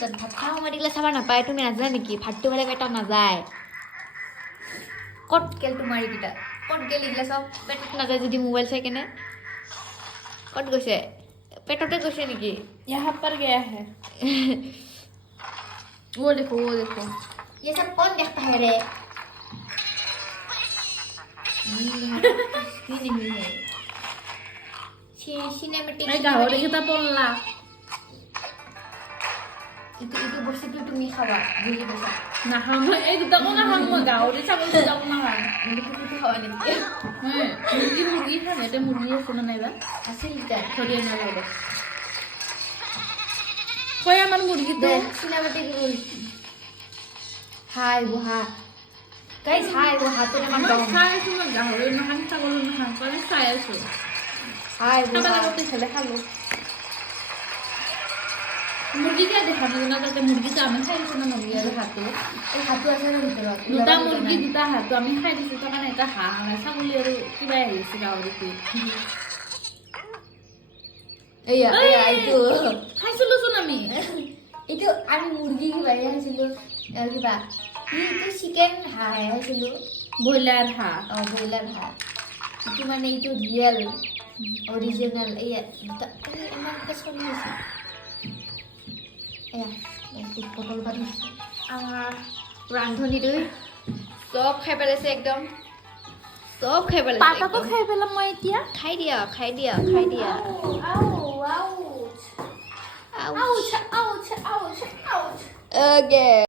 তাত ভাত খাওঁ মাতিলে চাব নাপায় তুমি নাজানা নেকি ভাতটো খালে পেটত নাযায় ক'ত গেল তোমাৰ এইকেইটা ক'ত গেল এইগিলা চব পেটত নাযায় যদি মোবাইল চাই কেনে ক'ত গৈছে পেটতে গৈছে নেকি यहाँ पर गया है वो देखो ये सब कौन देखता है रे नहीं है सिनेमैटिक मैं गाहरी kita pola itu বস্তুটো তুমি খাবা বুজি পাইছা না হাম এই দুটা কোনা হাম গাহরি ছাগল দুটা কোনা হাম মুৰ্গীটো খাবা নেকি হ্যাঁ মুরগি খাবে এটা মুরগি আছে না নাইবা আছিল তার ছড়িয়ে না লাগে কই আমার মুরগি তো সিনেমैटिक রুল হাই বুহা গাইস হাই বুহা তো না আমার খাই আছে না গাহরি না হাম ছাগল না হাম করে খাই আছে হাই খাবার বুহা লাগতে খেলে খালো মুরগিটা দেখানো না তাতে মুরগিটা আমি খাইছো না মুরগি আর হাতো এই হাতু আছে না ভিতৰত দুটা মুরগি দুটা হাতো আমি খাই দিছো তো মানে এটা হাঁহ ছাগলী আৰু কিবা আহিছে গাহৰিটো এইয়া এইটো খাইছিলোচোন আমি এইটো আমি মুৰ্গী কিবা খাইছিলো কিবা এইটো চিকেন হাঁহ খাইছিলো ব্ৰইলাৰ হাঁহ ব্ৰইলাৰ হাঁহ এইটো মানে এইটো ৰিয়েল অৰিজিনেল এইয়া ইমান চলি আছে এয়া এইটো পটল ভাত আমাৰ ৰান্ধনীটোৱে চব খাই পেলাইছে একদম চব খাই পেলাইছে পাতাটো খাই পেলাম মই এতিয়া খাই দিয়া ouch again